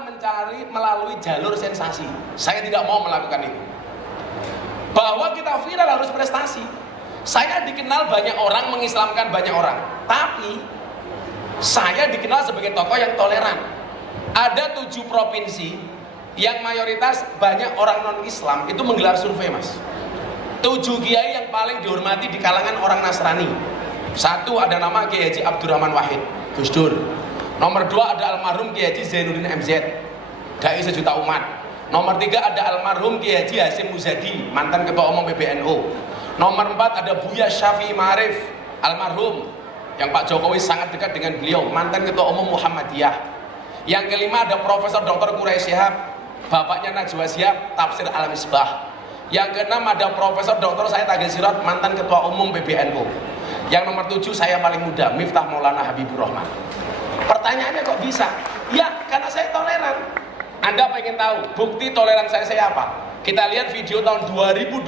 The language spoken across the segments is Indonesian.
Anda mencari melalui jalur sensasi. Saya tidak mau melakukan itu. Bahwa kita viral harus prestasi. Saya dikenal banyak orang, mengislamkan banyak orang, tapi saya dikenal sebagai tokoh yang toleran. Ada 7 provinsi yang mayoritas banyak orang non-Islam itu menggelar survei, Mas. 7 kiai yang paling dihormati di kalangan orang Nasrani. 1 ada nama Kiai Haji Abdurrahman Wahid, Gus Dur. Nomor 2 ada almarhum Kiai Haji Zainuddin MZ, dai sejuta umat. Nomor 3 ada almarhum Kiai Haji Hasyim Muzadi, mantan ketua umum PBNU. Nomor 4 ada Buya Syafi'i Ma'arif, almarhum, yang Pak Jokowi sangat dekat dengan beliau, mantan ketua umum Muhammadiyah. Yang kelima ada Profesor Dr. Quraish Shihab, bapaknya Najwa Shihab, tafsir Al-Misbah. Yang keenam ada Profesor Dr. Said Agil Sirot, mantan ketua umum PBNU. Yang nomor 7 saya paling muda, Miftah Maulana Habibur Rahman. Pertanyaannya kok bisa? Ya, karena saya toleran. Anda pengen tahu bukti toleransi saya apa? Kita lihat video tahun 2021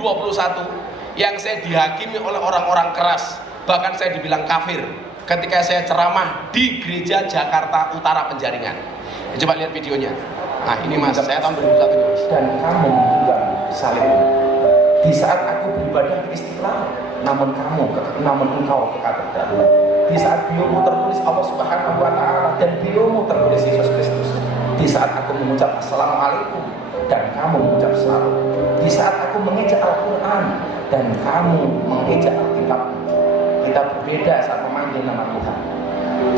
yang saya dihakimi oleh orang-orang keras, bahkan saya dibilang kafir ketika saya ceramah di gereja Jakarta Utara Penjaringan. Coba lihat videonya. Nah ini Mas, saya tahun 2001 ini Mas. Dan kamu juga salib. Di saat aku beribadah di Istiqlal, namun engkau ke katedral. Di saat biomu tertulis Allah Subhanahu wa Ta'ala dan biomu tertulis Yesus Kristus. Di saat aku mengucap Assalamualaikum dan kamu mengucap salam. Di saat aku mengejak Al-Quran dan kamu mengejak Alkitab. Kita berbeda saat memanggil nama Tuhan.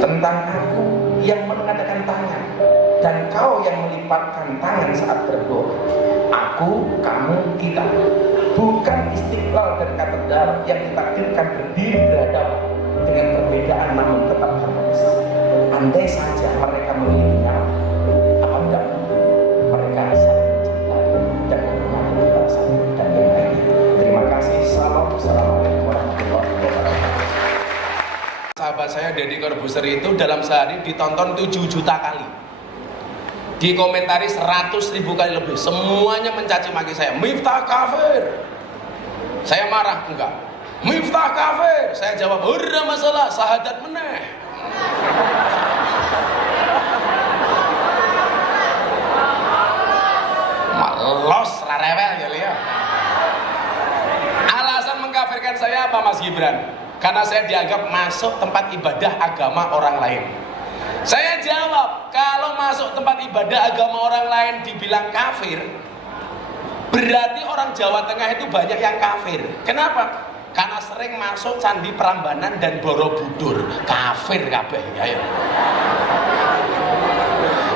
Tentang aku yang mengadakan tangan dan kau yang melipatkan tangan saat berdoa. Aku, kamu, kita. Bukan Istiqlal dan katedral yang ditakdirkan berdiri berhadapan dengan perbedaan namun tetap harmonis. Andai saja mereka memiliki nyawa, apa enggak mereka saling mencintai dan menghormati bahasa dan yang lainnya. Terima kasih. Assalamualaikum warahmatullahi wabarakatuh. Sahabat saya Deddy Corbuzier itu dalam sehari ditonton 7 juta kali, dikomentari 100.000 kali lebih. Semuanya mencaci maki saya, Miftah kafir. Saya marah, enggak, Miftah kafir. Saya jawab, hurra masalah, sahadat meneh. Malos rarewel ya lihat. Alasan mengkafirkan saya apa Mas Gibran? Karena saya dianggap masuk tempat ibadah agama orang lain. Saya jawab, kalau masuk tempat ibadah agama orang lain dibilang kafir, berarti orang Jawa Tengah itu banyak yang kafir. Kenapa? Karena sering masuk Candi Prambanan dan Borobudur. Kafir kabeh ya.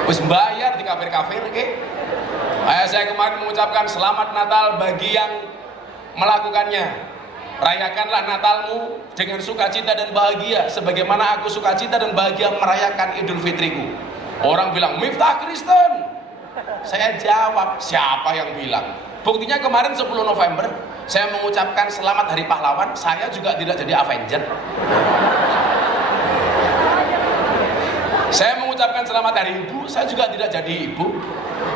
Wis bayar di kafir-kafir ke. Saya kemarin mengucapkan selamat Natal bagi yang melakukannya. Rayakanlah Natalmu dengan sukacita dan bahagia sebagaimana aku sukacita dan bahagia merayakan Idul Fitriku. Orang bilang Miftah Kristen. Saya jawab, siapa yang bilang? Buktinya kemarin 10 November saya mengucapkan selamat Hari Pahlawan, saya juga tidak jadi Avenger. Saya mengucapkan selamat Hari Ibu, saya juga tidak jadi ibu.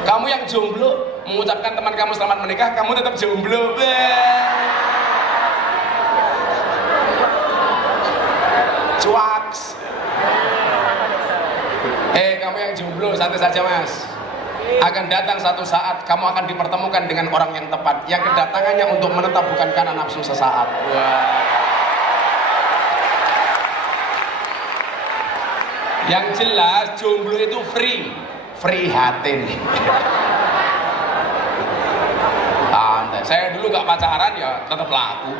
Kamu yang jomblo mengucapkan teman kamu selamat menikah, kamu tetap jomblo. Cuaks. Kamu yang jomblo, santai saja Mas. Akan datang satu saat kamu akan dipertemukan dengan orang yang tepat, yang kedatangannya untuk menetap bukan karena nafsu sesaat. Yang jelas jomblo itu free hati nih. Saya dulu gak pacaran ya tetap laku.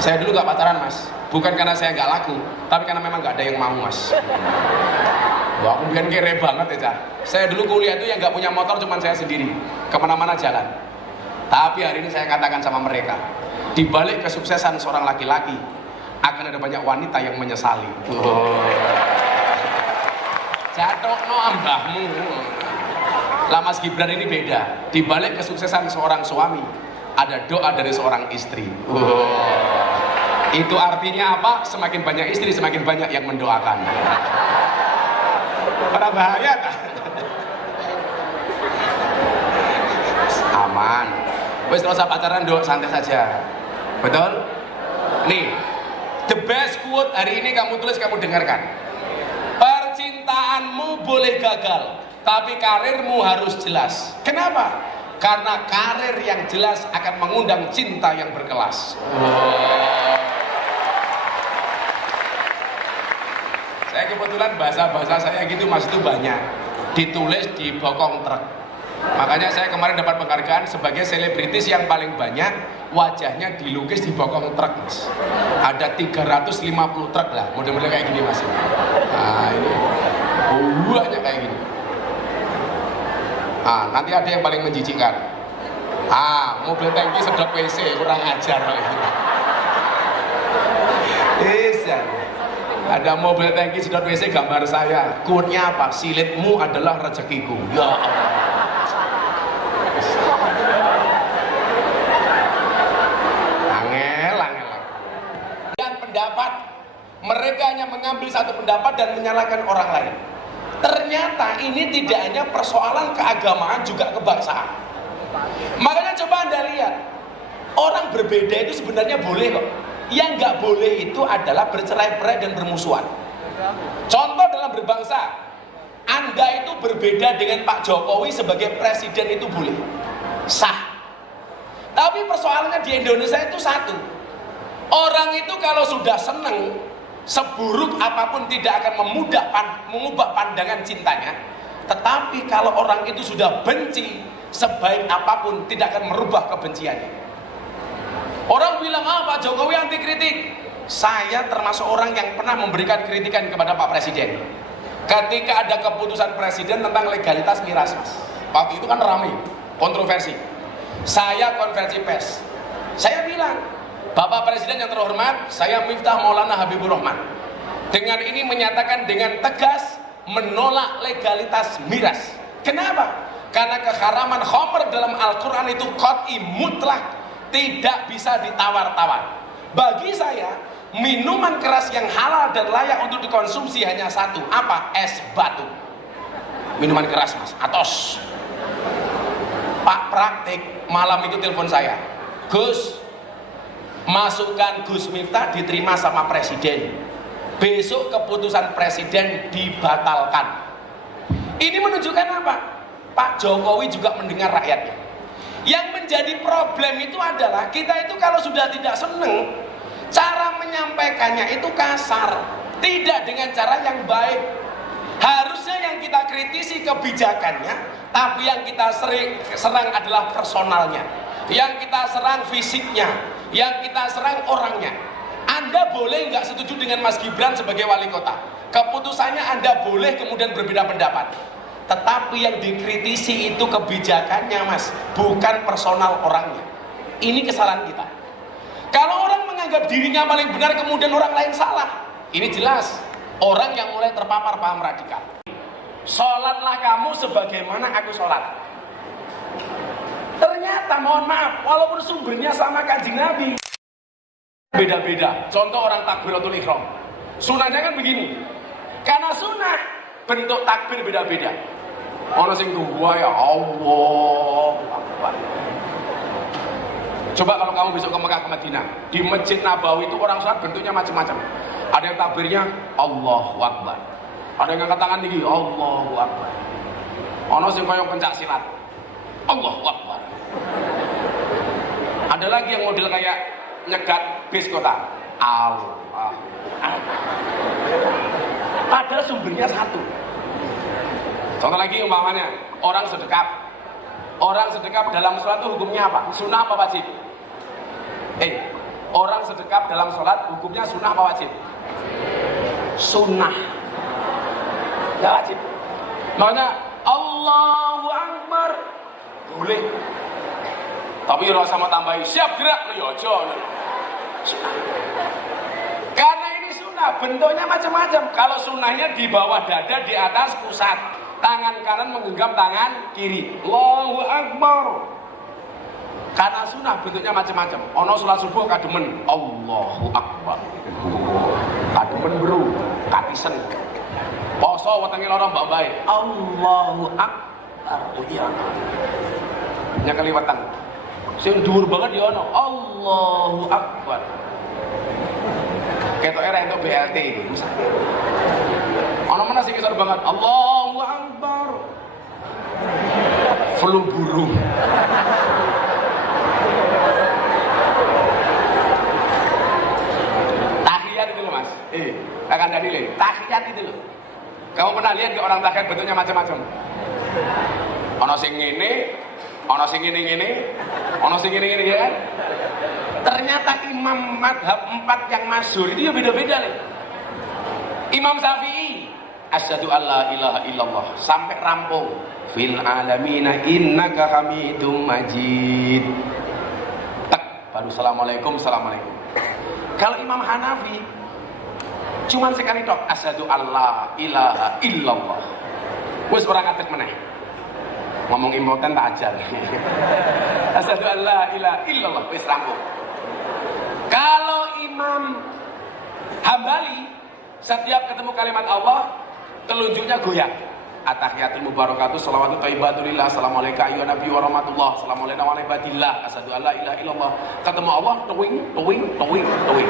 Saya dulu gak pacaran Mas, bukan karena saya gak laku, tapi karena memang gak ada yang mau Mas. Wah, aku bikin kere banget ya. Saya dulu kuliah itu yang gak punya motor cuma saya sendiri, kemana-mana jalan. Tapi hari ini saya katakan sama mereka, di balik kesuksesan seorang laki-laki akan ada banyak wanita yang menyesali. Jatuh no ambahmu. Lah Mas Gibran ini beda. Di balik kesuksesan seorang suami ada doa dari seorang istri. Itu artinya apa? Semakin banyak istri, semakin banyak yang mendoakan. Pada bahaya tak? Aman. Wes nggak usah pacaran dok, santai saja. Betul? Nih, the best quote hari ini kamu tulis, kamu dengarkan. Percintaanmu boleh gagal, tapi karirmu harus jelas. Kenapa? Karena karir yang jelas akan mengundang cinta yang berkelas. Saya kebetulan bahasa saya gitu mas itu banyak ditulis di bokong truk. Makanya saya kemarin dapat penghargaan sebagai selebritis yang paling banyak wajahnya dilukis di bokong truk mas. Ada 350 truk lah, model-model kayak gini mas. Nah ini banyak kayak gini. Nah, nanti ada yang paling menjijikkan. Mobil tangki sedot WC, kurang ajar. Bisa. Ada mobil tangki sedot WC gambar saya. Quote-nya apa? Silitmu adalah rezekiku. Ya Allah. Angel. Dan pendapat, mereka hanya mengambil satu pendapat dan menyalahkan orang lain. Ternyata ini tidak hanya persoalan keagamaan, juga kebangsaan. Makanya coba Anda lihat, orang berbeda itu sebenarnya boleh kok. Yang nggak boleh itu adalah bercerai-berai dan bermusuhan. Contoh dalam berbangsa, Anda itu berbeda dengan Pak Jokowi sebagai presiden itu boleh, sah. Tapi persoalannya di Indonesia itu satu, orang itu kalau sudah seneng, seburuk apapun tidak akan mengubah pandangan cintanya. Tetapi kalau orang itu sudah benci, sebaik apapun tidak akan merubah kebenciannya. Orang bilang, Pak Jokowi anti kritik. Saya termasuk orang yang pernah memberikan kritikan kepada Pak Presiden ketika ada keputusan Presiden tentang legalitas miras mas. Waktu itu kan ramai, kontroversi. Saya konferensi pers, saya bilang, Bapak Presiden yang terhormat, saya Miftah Maulana Habibur Rahman dengan ini menyatakan dengan tegas menolak legalitas miras. Kenapa? Karena keharaman khamr dalam Al-Quran itu qat'i mutlak, tidak bisa ditawar-tawar. Bagi saya, minuman keras yang halal dan layak untuk dikonsumsi hanya satu. Apa? Es batu. Minuman keras mas, atos. Pak Praktik malam itu telepon saya, Gus, masukkan Gus Miftah diterima sama Presiden, besok keputusan Presiden dibatalkan. Ini menunjukkan apa? Pak Jokowi juga mendengar rakyatnya. Yang menjadi problem itu adalah kita itu kalau sudah tidak seneng, cara menyampaikannya itu kasar, tidak dengan cara yang baik. Harusnya yang kita kritisi kebijakannya, tapi yang kita serang adalah personalnya, yang kita serang fisiknya, yang kita serang orangnya. Anda boleh nggak setuju dengan Mas Gibran sebagai wali kota, keputusannya Anda boleh kemudian berbeda pendapat, tetapi yang dikritisi itu kebijakannya mas, bukan personal orangnya. Ini kesalahan kita. Kalau orang menganggap dirinya paling benar kemudian orang lain salah, ini jelas orang yang mulai terpapar paham radikal. Sholatlah kamu sebagaimana aku sholat. Ternyata mohon maaf, walaupun sumbernya sama Kanjeng Nabi, beda-beda. Contoh orang takbiratul ihram, sunahnya kan begini. Karena sunnah bentuk takbir beda-beda. Ono sing dua ya Allah. Coba kalau kamu besok ke Mekah ke Madinah, di Masjid Nabawi itu orang sholat bentuknya macam-macam. Ada yang takbirnya Allahu Akbar, ada yang angkat tangan tinggi Allahu Akbar. Ono sing koyo pencak silat Allahu Akbar. Ada lagi yang model kayak nyegat bis kota Allah. Padahal sumbernya satu. Contoh lagi umpamanya orang sedekap. Orang sedekap dalam sholat itu hukumnya apa? Sunnah apa wajib? Orang sedekap dalam sholat hukumnya sunnah apa wajib? Sunnah. Ya wajib. Makanya Allahu Akbar boleh. Tapi ora sama tambahi siap gerak ya aja. Karena ini sunnah, bentuknya macam-macam. Kalau sunnahnya di bawah dada, di atas pusat, tangan kanan menggenggam tangan kiri, Allahu Akbar. Karena sunnah bentuknya macam-macam. Ono sholat subuh kademen Allahu Akbar, kademen bro, katisen. Poso wetenge lara mbak bae Allahu Akbar. Oh iya, nyakali weteng sing dhuwur banget ya ono Allahu Akbar. Ketoke ra entuk BLT iki misalnya. Ono mana sing kisar banget Allahu Akbar. flu burung. Tahiyat itu loh mas, akan dari lain. Tahiyat itu loh. Kamu pernah lihat ke orang tahiyat bentuknya macam-macam? Ono sing ngene, ono sing ngene, ono sing ngene ya kan? Ternyata imam madhab 4 yang masyhur itu ya beda-beda nih. Imam Syafi'i, asyhadu alla ilaha illallah sampai rampung. Fil alamina innaka hamidum majid. Tak, baru assalamualaikum, assalamualaikum. Kalau Imam Hanafi cuman sekali tok, asyhadu alla ilaha illallah. Wis orang ngadeg meneh. Ngomong impoten tak ajar. Asyhadu alla ilaha illallah wis rampung. Kalau Imam Hambali setiap ketemu kalimat Allah telunjuknya goyang. At-tahiyatul mubarakatuh shalawatu thayyibatulillah assalamualaikum ayyuhan nabi wa rahmatullah assalamualaikum wa ibadillah asyhadu alla ilaha illallah. Ketemu Allah tuwing tuwing tuwing tuwing.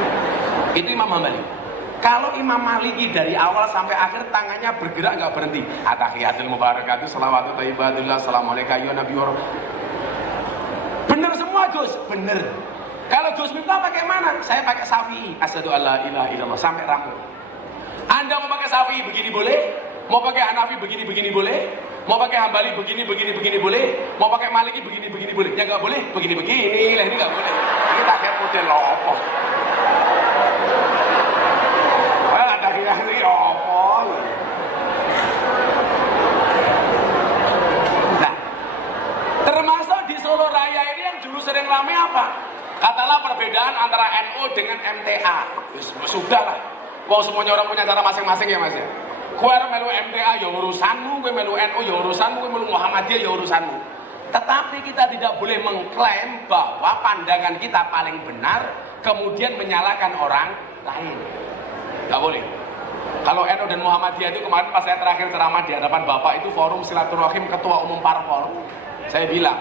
Itu Imam Hambali. Kalau Imam Maliki dari awal sampai akhir tangannya bergerak enggak berhenti. At-tahiyatul mubarakatuh shalawatu thayyibatulillah assalamualaikum ayyuhan nabi wa bener semua Gus, bener. Kalau Gus Miftah pakai mana? Saya pakai Syafi'i. Asyhadu alla ilaha illallah sampai rampung. Anda mau pakai Syafi'i begini boleh? Mau pakai Hanafi begini boleh? Mau pakai Hambali begini boleh? Mau pakai Maliki begini boleh? Ya enggak boleh, begini lah ini enggak boleh. Ini pakai model opo. Wah, ada ini opo. Nah, termasuk di Solo Raya ini yang dulu sering rame apa? Katalah perbedaan antara NU dengan MTA. Sudah lah. Wah, semuanya orang punya cara masing-masing ya mas ya. Kowe melu MTA ya urusanmu, kowe melu NU ya urusanmu, kowe melu Muhammadiyah ya urusanmu. Tetapi kita tidak boleh mengklaim bahwa pandangan kita paling benar kemudian menyalahkan orang lain. Gak boleh. Kalau NU dan Muhammadiyah itu kemarin pas saya terakhir ceramah di hadapan Bapak itu forum silaturahim ketua umum parpol. Saya bilang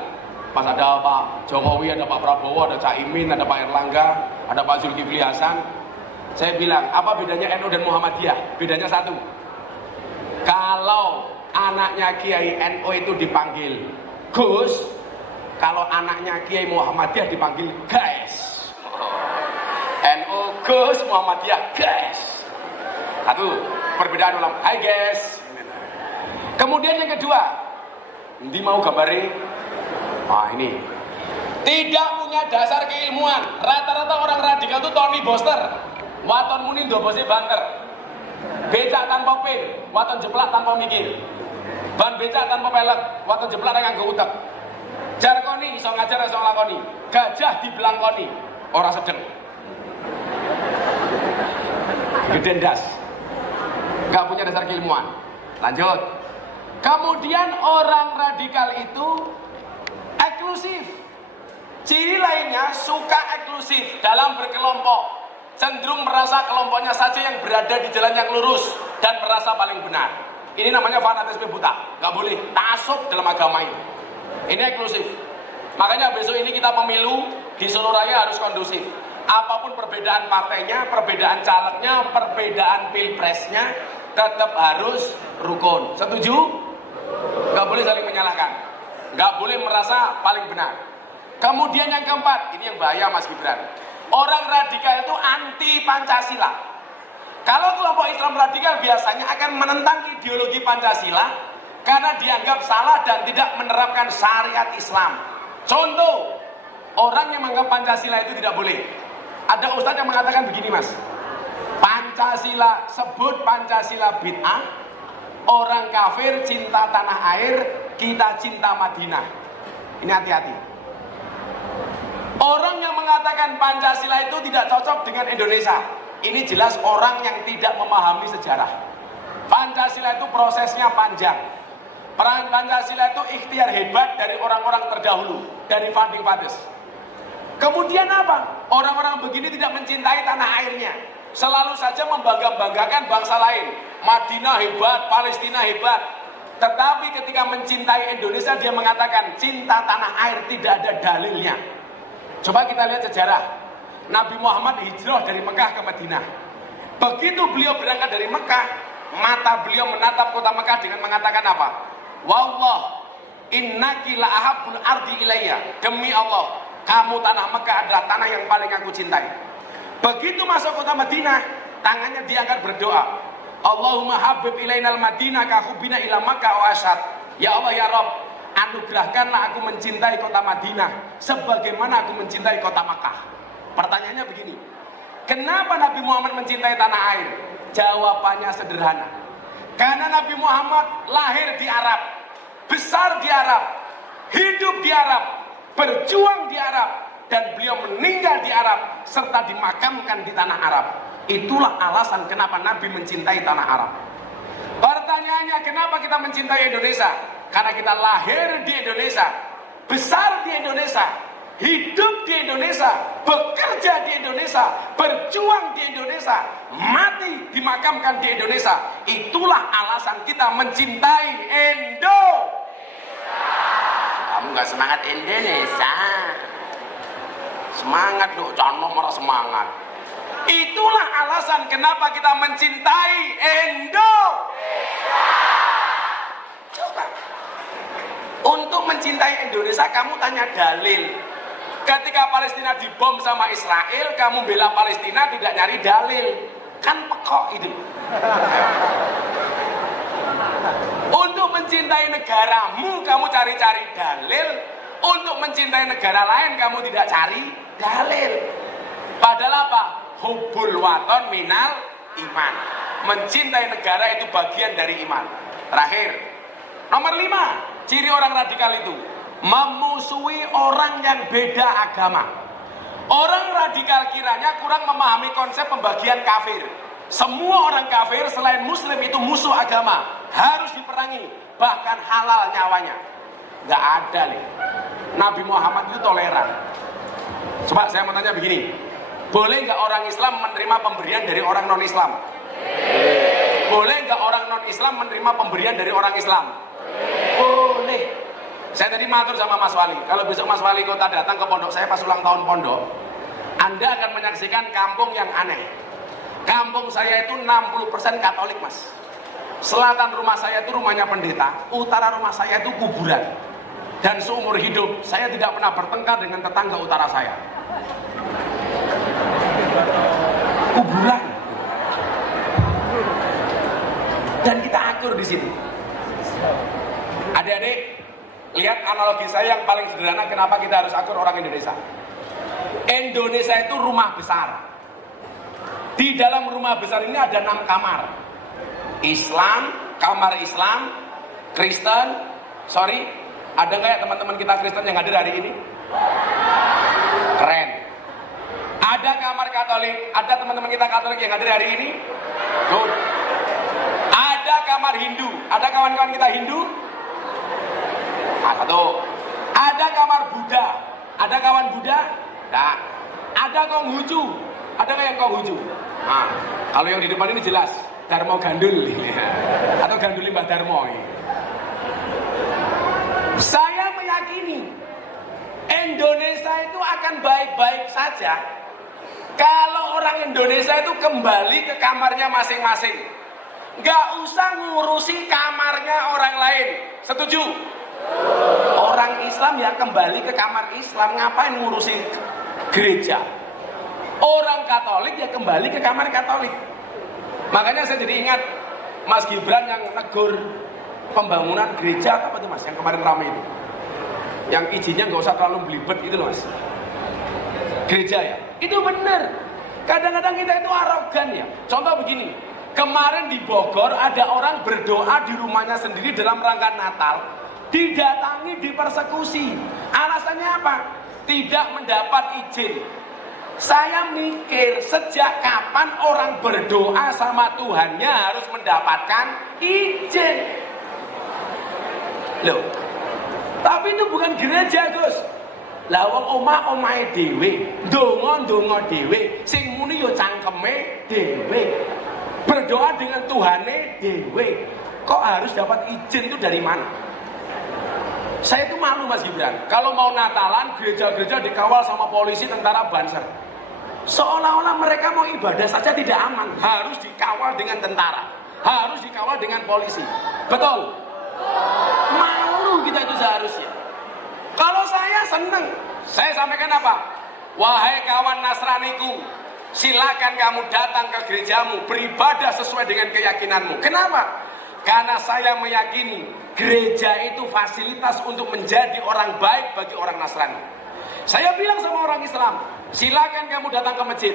pas ada Pak Jokowi, ada Pak Prabowo, ada Cak Imin, ada Pak Erlangga, ada Pak Zulkifli Hasan. Saya bilang, apa bedanya NU dan Muhammadiyah? Bedanya satu. Kalau anaknya Kiai NU itu dipanggil Gus, kalau anaknya Kiai Muhammadiyah dipanggil guys. NU Gus, Muhammadiyah guys. Satu, perbedaan ulama. Hai guys. Kemudian yang kedua, ndi mau gambare? Nah ini tidak punya dasar keilmuan. Rata-rata orang radikal itu Tony Boster, waton muni ndobose banter, becak tanpa pin, waton jeplak tanpa mikir, ban becak tanpa pelek, waton jeplak nganggo utek, jarkoni iso ngajar iso nglakoni, gajah dibelangkoni, ora sedeng, gede ndas, gak punya dasar keilmuan. Lanjut. Kemudian orang radikal itu eksklusif. Ciri lainnya suka eksklusif dalam berkelompok, cenderung merasa kelompoknya saja yang berada di jalan yang lurus dan merasa paling benar. Ini namanya fanatisme buta. Gak boleh taksub dalam agama ini. Ini eksklusif. Makanya besok ini kita pemilu di Solo Raya harus kondusif. Apapun perbedaan partainya, perbedaan calegnya, perbedaan pilpresnya, tetap harus rukun. Setuju? Gak boleh saling menyalahkan. Gak boleh merasa paling benar. Kemudian yang keempat, ini yang bahaya Mas Gibran. Orang radikal itu anti Pancasila. Kalau kelompok Islam radikal biasanya akan menentang ideologi Pancasila karena dianggap salah dan tidak menerapkan syariat Islam. Contoh, orang yang menganggap Pancasila itu tidak boleh. Ada ustadz yang mengatakan begini mas, Pancasila, sebut Pancasila bid'ah, orang kafir cinta tanah air, kita cinta Madinah. Ini hati-hati. Orang yang mengatakan Pancasila itu tidak cocok dengan Indonesia, ini jelas orang yang tidak memahami sejarah. Pancasila itu prosesnya panjang. Pancasila itu ikhtiar hebat dari orang-orang terdahulu, dari founding fathers. Kemudian apa? Orang-orang begini tidak mencintai tanah airnya, selalu saja membangga-banggakan bangsa lain. Madinah hebat, Palestina hebat. Tetapi ketika mencintai Indonesia, dia mengatakan cinta tanah air tidak ada dalilnya. Coba kita lihat sejarah. Nabi Muhammad hijrah dari Mekah ke Madinah. Begitu beliau berangkat dari Mekah, mata beliau menatap kota Mekah dengan mengatakan apa? Wallah, innaki la ahabbul ardi ilayya, demi Allah kamu tanah Mekah adalah tanah yang paling aku cintai. Begitu masuk kota Madinah, tangannya diangkat berdoa, Allahumma habib ilainal Madinah ka hubbina ila Makkah wa asyad. Ya Allah ya Rabb, anugerahkanlah aku mencintai kota Madinah sebagaimana aku mencintai kota Makkah. Pertanyaannya begini, kenapa Nabi Muhammad mencintai tanah air? Jawabannya sederhana, karena Nabi Muhammad lahir di Arab, besar di Arab, hidup di Arab, berjuang di Arab, dan beliau meninggal di Arab serta dimakamkan di tanah Arab. Itulah alasan kenapa Nabi mencintai tanah Arab. Pertanyaannya, kenapa kita mencintai Indonesia? Karena kita lahir di Indonesia, besar di Indonesia, hidup di Indonesia, bekerja di Indonesia, berjuang di Indonesia, mati dimakamkan di Indonesia. Itulah alasan kita mencintai Indonesia. Kamu gak semangat Indonesia? Semangat dong, jangan marah semangat. Itulah alasan kenapa kita mencintai Indonesia. Coba, untuk mencintai Indonesia kamu tanya dalil. Ketika Palestina dibom sama Israel, kamu bela Palestina tidak nyari dalil, kan pekok itu. Untuk mencintai negaramu kamu cari-cari dalil, untuk mencintai negara lain kamu tidak cari dalil. Padahal apa? Hubbul waton minal iman. Mencintai negara itu bagian dari iman. Terakhir, nomor 5, ciri orang radikal itu memusuhi orang yang beda agama. Orang radikal kiranya kurang memahami konsep pembagian kafir. Semua orang kafir selain muslim itu musuh agama, harus diperangi, bahkan halal nyawanya. Gak ada nih. Nabi Muhammad itu toleran. Coba saya mau tanya begini, boleh gak orang Islam menerima pemberian dari orang non Islam? Boleh gak orang non Islam menerima pemberian dari orang Islam? Boleh. Saya tadi matur sama Mas Wali, kalau besok Mas Wali Kota datang ke pondok saya pas ulang tahun pondok, Anda akan menyaksikan kampung yang aneh. Kampung saya itu 60% Katolik, Mas. Selatan rumah saya itu rumahnya pendeta, utara rumah saya itu kuburan. Dan seumur hidup saya tidak pernah bertengkar dengan tetangga utara saya. Kuburan. Dan kita akur di situ. Adik-adik, lihat analogi saya yang paling sederhana kenapa kita harus akur orang Indonesia. Indonesia itu rumah besar. Di dalam rumah besar ini ada 6 kamar. Islam, kamar Islam, Kristen, ada nggak ya teman-teman kita Kristen yang hadir hari ini? Keren. Ada kamar Katolik, ada teman-teman kita Katolik yang hadir hari ini? Good. Ada kamar Hindu, ada kawan-kawan kita Hindu? Satu. Ada kamar Buddha, ada kawan Buddha? Tidak. Ada Konghucu, ada nggak yang Konghucu? Nah, kalau yang di depan ini jelas Darmo Gandul atau Gandul Mbah Darmo. Saya meyakini Indonesia itu akan baik-baik saja kalau orang Indonesia itu kembali ke kamarnya masing-masing. Nggak usah ngurusi kamarnya orang lain. Setuju? Orang Islam ya kembali ke kamar Islam, ngapain ngurusi gereja? Orang Katolik ya kembali ke kamar Katolik. Makanya saya jadi ingat Mas Gibran yang negur pembangunan gereja apa tuh Mas, yang kemarin ramai itu, yang izinnya nggak usah terlalu belibet itu Mas, gereja ya, itu benar. Kadang-kadang kita itu arogan ya. Contoh begini, kemarin di Bogor ada orang berdoa di rumahnya sendiri dalam rangka Natal, didatangi, dipersekusi. Alasannya apa? Tidak mendapat izin. Saya mikir, sejak kapan orang berdoa sama Tuhannya harus mendapatkan izin? Loh, tapi itu bukan gereja, Gus. Lah wong omahe dhewe, ndonga dhewe, sing muni yo cangkeme dhewe. Berdoa dengan Tuhane dhewe. Kok harus dapat izin itu dari mana? Saya itu malu Mas Gibran. Kalau mau Natalan, gereja-gereja dikawal sama polisi, tentara, Banser. Seolah-olah mereka mau ibadah saja tidak aman, harus dikawal dengan tentara, harus dikawal dengan polisi. Betul? Malu kita itu seharusnya. seneng. Saya sampaikan apa? Wahai kawan Nasraniku, silakan kamu datang ke gerejamu, beribadah sesuai dengan keyakinanmu. Kenapa? Karena saya meyakini gereja itu fasilitas untuk menjadi orang baik bagi orang Nasrani. Saya bilang sama orang Islam, silakan kamu datang ke masjid,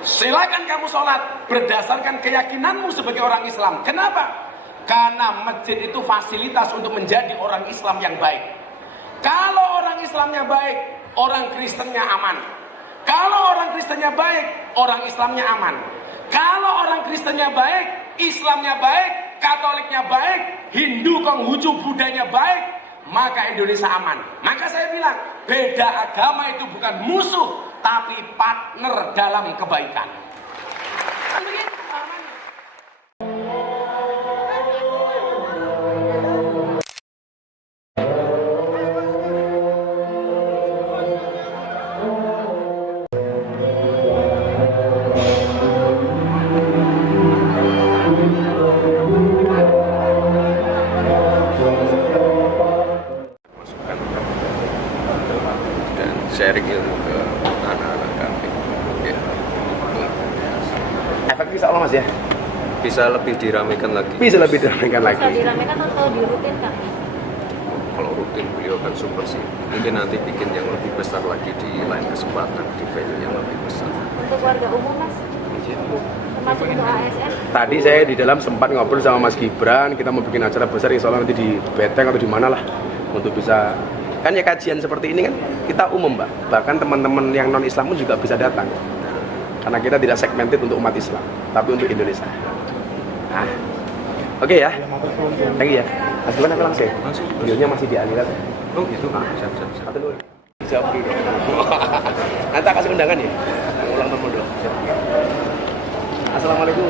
silakan kamu sholat berdasarkan keyakinanmu sebagai orang Islam. Kenapa? Karena masjid itu fasilitas untuk menjadi orang Islam yang baik. Kalau orang Islamnya baik, orang Kristennya aman. Kalau orang Kristennya baik, orang Islamnya aman. Kalau orang Kristennya baik, Islamnya baik, Katoliknya baik, Hindu, Konghucu, Budanya baik, maka Indonesia aman. Maka saya bilang, beda agama itu bukan musuh, tapi partner dalam kebaikan. Kan begitu pemahamannya. Dan sharing ilmu ke anak-anak kami. Ya. Efektif insya Allah Mas ya. Bisa lebih diramaikan lagi. Bisa lebih diramaikan lagi. Bisa diramekan atau dirutinkan? Kalau rutin beliau kan super sih. Mungkin nanti bikin yang lebih besar lagi di lain kesempatan, di venue yang lebih besar. Untuk warga umum Mas? Termasuk untuk ASN? Tadi saya di dalam sempat ngobrol sama Mas Gibran, kita mau bikin acara besar insya Allah nanti di Beteng atau di mana lah untuk bisa, kan ya kajian seperti ini kan kita umum Mbak, bahkan teman-teman yang non Islam pun juga bisa datang karena kita tidak segmented untuk umat Islam tapi untuk Indonesia. Nah, oke ya, thank you ya. Mas Gibran apa langsung? Langsung. Videonya masih di aliran. Oh gitu. Siap. Satu dulu. Jawab dulu. Nanti kasih undangan ya. Ulang tahun dulu. Assalamualaikum.